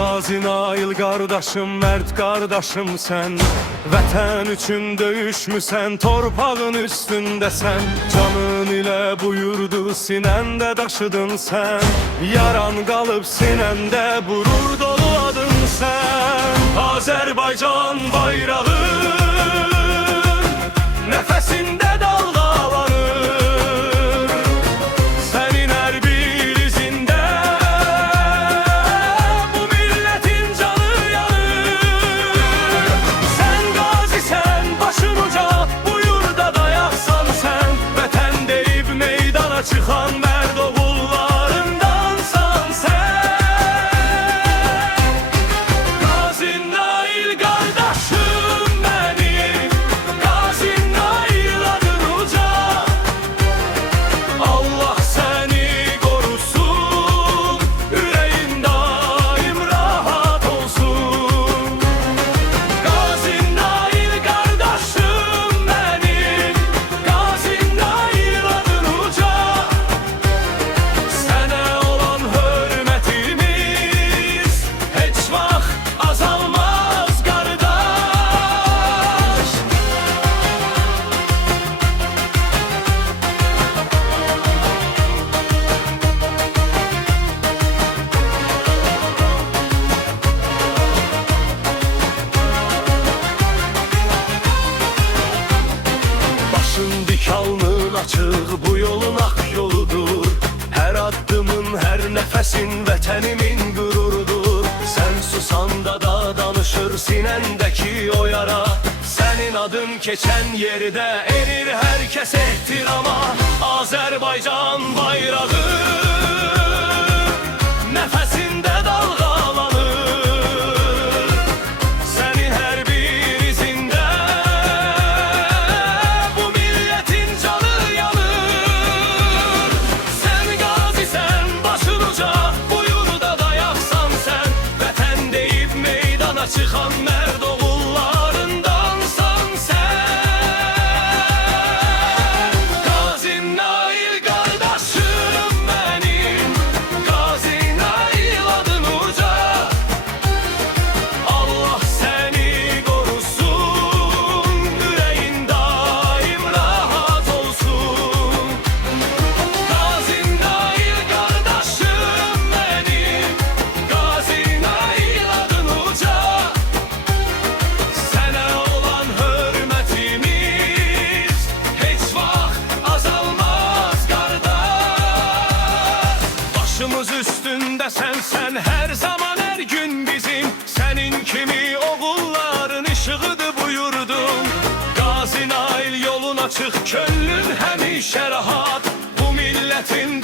Qazi Nail qardaşım, mərd qardaşım sən. Vətən üçün döyüşmüsən, torpağın üstündəsən. Canın ilə buyurdu, sinəndə daşıdın sən. Yaran qalıb sinəndə, qürur dolu adın sən. Azərbaycan bayrağı nəfəsində dalgalanır. Sənin hər bir izində bu milletin canı yanır. Sən qazisən, başın uca, bu yurda dayaqsan sən. Vətən deyib meydana çıxan mərd oğullarındansan sən. Qazi Nail qardaşım mənim, Qazi Nail adın uca. Allah səni qorusun, ürəyin daim rahat olsun. Qazi Nail qardaşım mənim, Qazi Nail adın uca. Sənə olan hörmətimiz heç vaxt azalmaz qardaş. Başın dik, alnın açıq, bu yolun ak yoludur. Hər addımın, hər nəfəsin vətənimin qürurudur. Sən susanda da danışır sinəndəki o yara. Sənin adın keçən yerdə erir hər kəs ehtirama. Azərbaycan bayrağı nəfəsində dalgalanır. Sənin hər bir izində bu milletin canı yanır. Sən qazisən, başın uca, bu yurda dayaqsan sən. Vətən deyib meydana çıxan mərd oğullarındansan sən. Qazi Nail qardaşım mənim, Qazi Nail adın uca. Allah səni qorusun, ürəyin daim rahat olsun. Qazi Nail qardaşım mənim, Qazi Nail adın uca. Sənə olan hörmətimiz heç vaxt azalmaz qardaş. Başımız üstündəsən sən, hər zaman hər gün bizim. Sənin kimi oğulların işığıdır bu yurdun. Qazi Nail yolun açıq, könlün həmişə rahat. Bu milletin